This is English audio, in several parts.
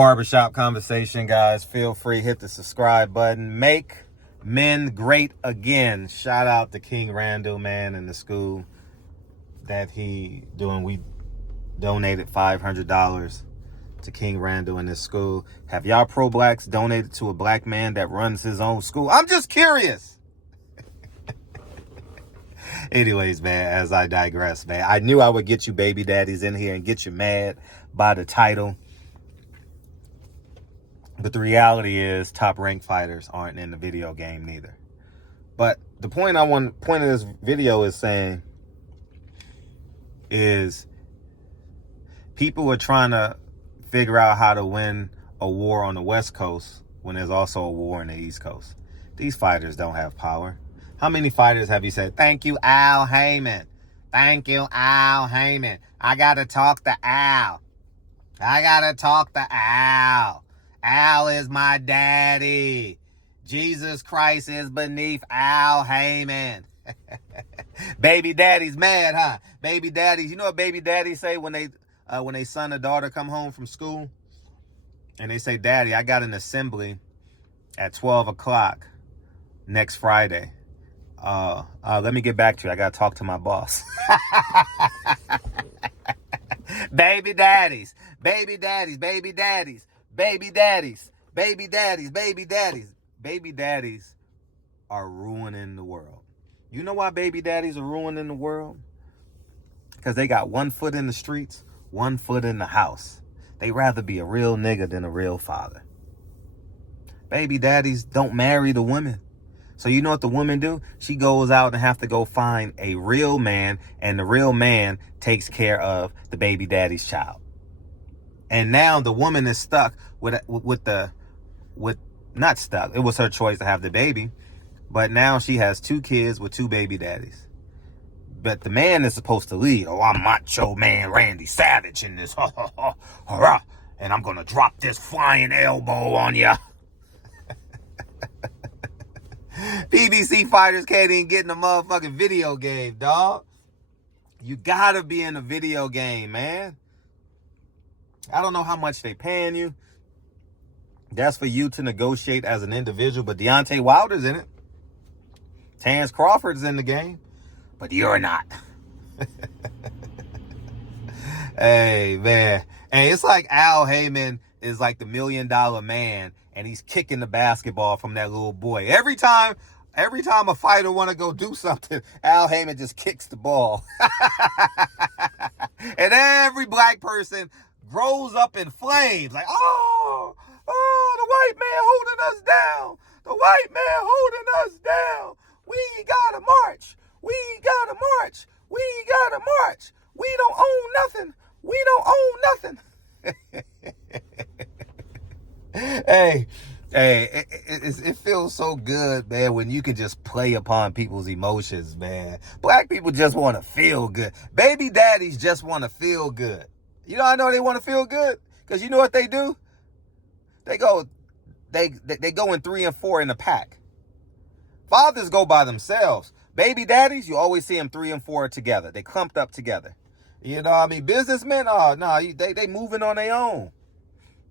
barbershop conversation, guys. Feel free, hit the subscribe button. Make men great again. Shout out to King Randall, man, and the school that he doing. We donated $500 to King Randall in his school. Have y'all pro-blacks donated to a black man that runs his own school? I'm just curious. Anyways, man, as I digress, man, I knew I would get you baby daddies in here and get you mad by the title. But the reality is top-ranked fighters aren't in the video game neither. But the point of this video is saying is people are trying to figure out how to win a war on the West Coast when there's also a war on the East Coast. These fighters don't have power. How many fighters have you said, thank you, Al Heyman. Thank you, Al Heyman. I got to talk to Al. I got to talk to Al. Al is my daddy. Jesus Christ is beneath Al Heyman. Baby daddy's mad, huh? Baby daddies. You know what baby daddies say when they son or daughter come home from school? And they say, Daddy, I got an assembly at 12 o'clock next Friday. Let me get back to you. I got to talk to my boss. Baby daddies, baby daddies, baby daddies, baby daddies, baby daddies, baby daddies. Baby daddies are ruining the world. You know why baby daddies are ruining the world? Because they got one foot in the streets, one foot in the house. They rather be a real nigga than a real father. Baby daddies don't marry the women. So you know what the woman do? She goes out and have to go find a real man, and the real man takes care of the baby daddy's child. And now the woman is stuck not stuck. It was her choice to have the baby, but now she has 2 kids with 2 baby daddies. But the man is supposed to lead. Oh, I'm macho man Randy Savage in this. And I'm gonna drop this flying elbow on ya. PBC fighters can't even get in a motherfucking video game, dog. You gotta be in a video game, man. I don't know how much they paying you. That's for you to negotiate as an individual. But Deontay Wilder's in it. Terrence Crawford's in the game. But you're not. Hey, man. Hey, it's like Al Heyman is like the $1 million man, and he's kicking the basketball from that little boy. Every time a fighter want to go do something, Al Heyman just kicks the ball. And every black person grows up in flames. Like, oh, the white man holding us down. The white man holding us down. We gotta march. We gotta march. We gotta march. We don't own nothing. We don't own nothing. Hey, it feels so good, man, when you can just play upon people's emotions, man. Black people just want to feel good. Baby daddies just want to feel good. You know, I know they want to feel good because you know what they do? They go in 3 and 4 in the pack. Fathers go by themselves. Baby daddies, you always see them 3 and 4 together. They clumped up together. You know what I mean? Businessmen, they moving on their own.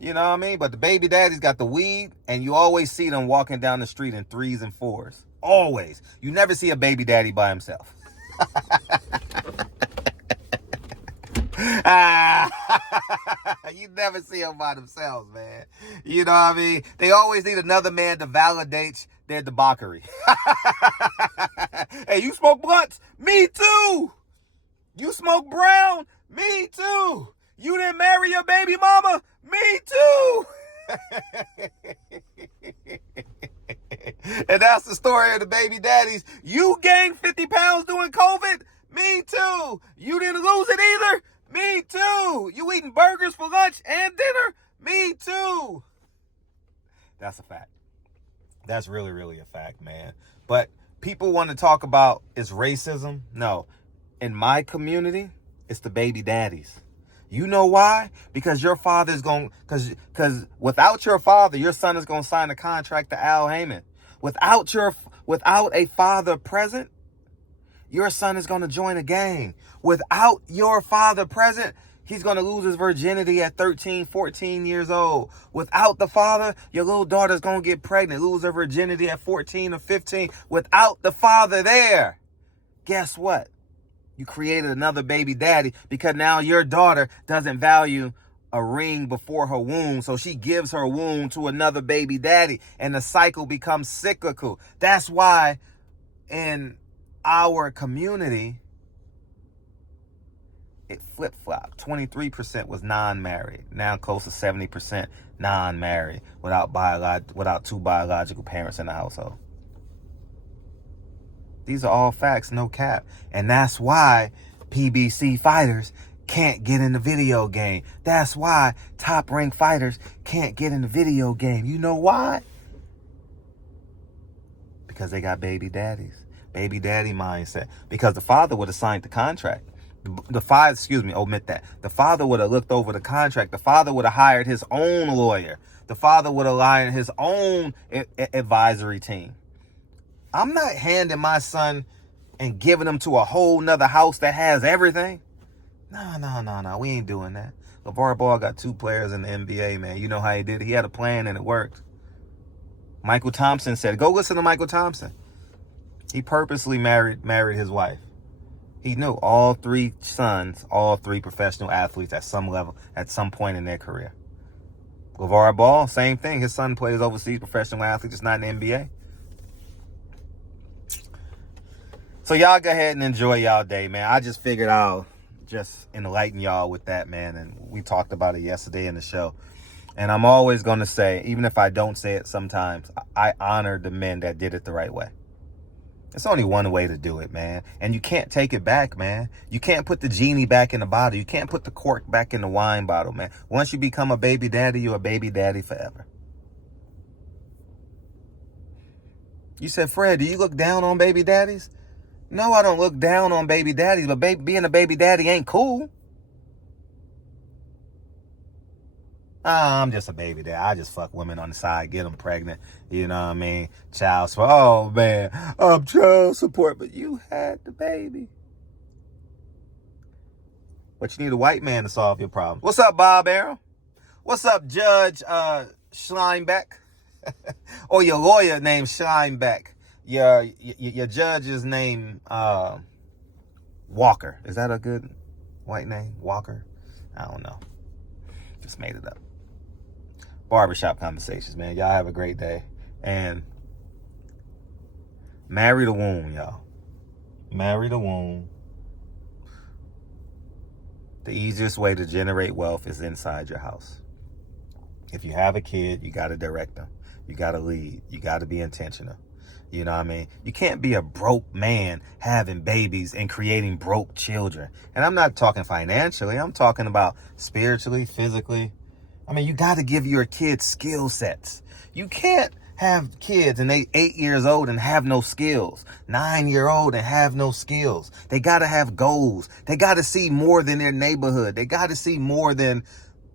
You know what I mean? But the baby daddies got the weed, and you always see them walking down the street in 3s and 4s. Always. You never see a baby daddy by himself. You never see them by themselves, man. You know what I mean? They always need another man to validate their debauchery. Hey, you smoke blunts? Me too. You smoke brown? Me too. You didn't marry your baby mama? Me too. And that's the story of the baby daddies. You gained 50 pounds doing COVID? Me too. You didn't lose it either? Me too. You eating burgers for lunch and dinner? Me too. That's a fact. That's really, really a fact, man. But people want to talk about is racism. No. In my community, it's the baby daddies. You know why? Because your father's going, because without your father, your son is going to sign a contract to Al Heyman. Without a father present, your son is going to join a gang. Without your father present, He's going to lose his virginity at 13, 14 years old. Without the father, your little daughter's going to get pregnant, lose her virginity at 14 or 15 without the father there. Guess what? You created another baby daddy because now your daughter doesn't value a ring before her womb. So she gives her womb to another baby daddy and the cycle becomes cyclical. That's why in our community, it flip-flopped. 23% was non-married. Now close to 70% non-married without two biological parents in the household. These are all facts, no cap. And that's why PBC fighters can't get in the video game. That's why top-ranked fighters can't get in the video game. You know why? Because they got baby daddies. Baby daddy mindset. Because the father would have signed the contract. The father would have looked over the contract. The father would have hired his own lawyer. The father would have hired his own advisory team. I'm not handing my son and giving him to a whole nother house that has everything. No. We ain't doing that. LeVar Ball got 2 players in the NBA, man. You know how he did it. He had a plan and it worked. Michael Thompson said, go listen to Michael Thompson. He purposely married his wife. He knew all 3 sons, all 3 professional athletes at some level, at some point in their career. LeVar Ball, same thing. His son plays overseas, professional athlete, just not in the NBA. So y'all go ahead and enjoy y'all day, man. I just figured I'll just enlighten y'all with that, man. And we talked about it yesterday in the show. And I'm always going to say, even if I don't say it sometimes, I honor the men that did it the right way. It's only one way to do it, man. And you can't take it back, man. You can't put the genie back in the bottle. You can't put the cork back in the wine bottle, man. Once you become a baby daddy, you're a baby daddy forever. You said, Fred, do you look down on baby daddies? No, I don't look down on baby daddies, but being a baby daddy ain't cool. I'm just a baby dad. I just fuck women on the side, get them pregnant. You know what I mean? Child support. Oh, man, I'm child support. But you had the baby. But you need a white man to solve your problem. What's up, Bob Arrow? What's up, Judge Schleinebeck? Or your lawyer named Schleinebeck. Your judge is named Walker. Is that a good white name? Walker? I don't know. Just made it up. Barbershop conversations, man. Y'all have a great day. And marry the womb, y'all. Marry the womb. The easiest way to generate wealth is inside your house. If you have a kid, you got to direct them. You got to lead. You got to be intentional. You know what I mean? You can't be a broke man having babies and creating broke children. And I'm not talking financially. I'm talking about spiritually, physically. I mean, you got to give your kids skill sets. You can't have kids and they 8 years old and have no skills. 9-year-old and have no skills. They got to have goals. They got to see more than their neighborhood. They got to see more than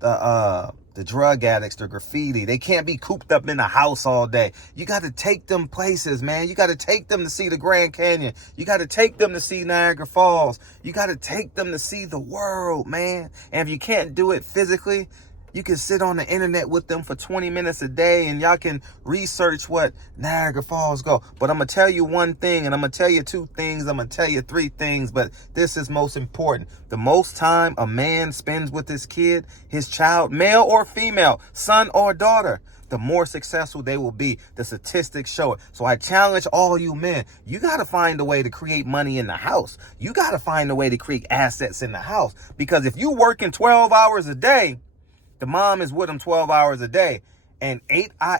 the drug addicts, the graffiti. They can't be cooped up in the house all day. You got to take them places, man. You got to take them to see the Grand Canyon. You got to take them to see Niagara Falls. You got to take them to see the world, man. And if you can't do it physically, you can sit on the internet with them for 20 minutes a day and y'all can research what Niagara Falls go. But I'm going to tell you one thing, and I'm going to tell you 2 things. I'm going to tell you 3 things, but this is most important. The most time a man spends with his kid, his child, male or female, son or daughter, the more successful they will be. The statistics show it. So I challenge all you men. You got to find a way to create money in the house. You got to find a way to create assets in the house. Because if you working 12 hours a day, the mom is with them 12 hours a day. And 85,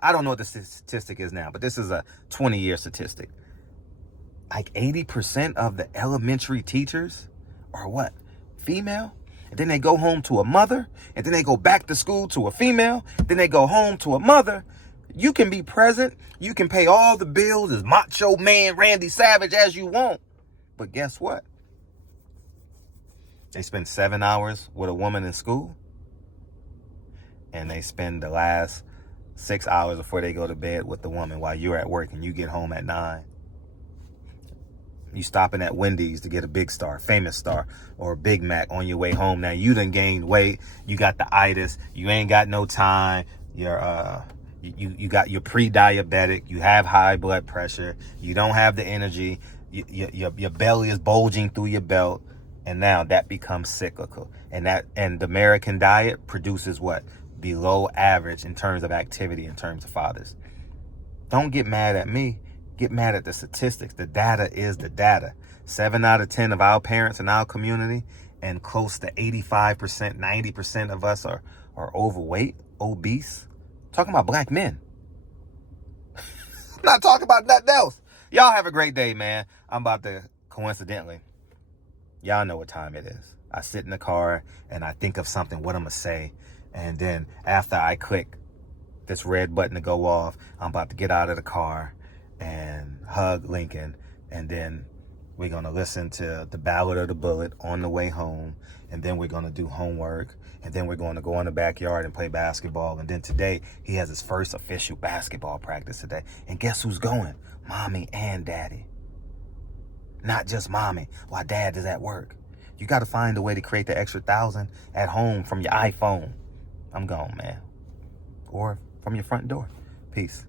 I don't know what the statistic is now, but this is a 20-year statistic. Like 80% of the elementary teachers are what? Female? And then they go home to a mother. And then they go back to school to a female. Then they go home to a mother. You can be present. You can pay all the bills as Macho Man Randy Savage as you want. But guess what? They spend 7 hours with a woman in school. And they spend the last 6 hours before they go to bed with the woman while you're at work and you get home at 9. You stopping at Wendy's to get a Big Star, Famous Star, or a Big Mac on your way home. Now you done gained weight. You got the itis. You ain't got no time. You got your pre-diabetic. You have high blood pressure. You don't have the energy. Your belly is bulging through your belt. And now that becomes cyclical. And the American diet produces what? Below average in terms of activity, in terms of fathers. Don't get mad at me. Get mad at the statistics. The data is the data. 7 out of 10 of our parents in our community, and close to 85%, 90% of us are overweight, obese. Talking about black men. I'm not talking about nothing else. Y'all have a great day, man. I'm about to, coincidentally, y'all know what time it is. I sit in the car and I think of something, what I'm going to say. And then after I click this red button to go off, I'm about to get out of the car and hug Lincoln, and then we're going to listen to the Ballad of the Bullet on the way home, and then we're going to do homework, and then we're going to go in the backyard and play basketball. And then today he has his first official basketball practice today, and guess who's going? Mommy and daddy. Not just mommy while dad is at work. You got to find a way to create the extra 1,000 at home from your iPhone. I'm gone, man. Or from your front door. Peace.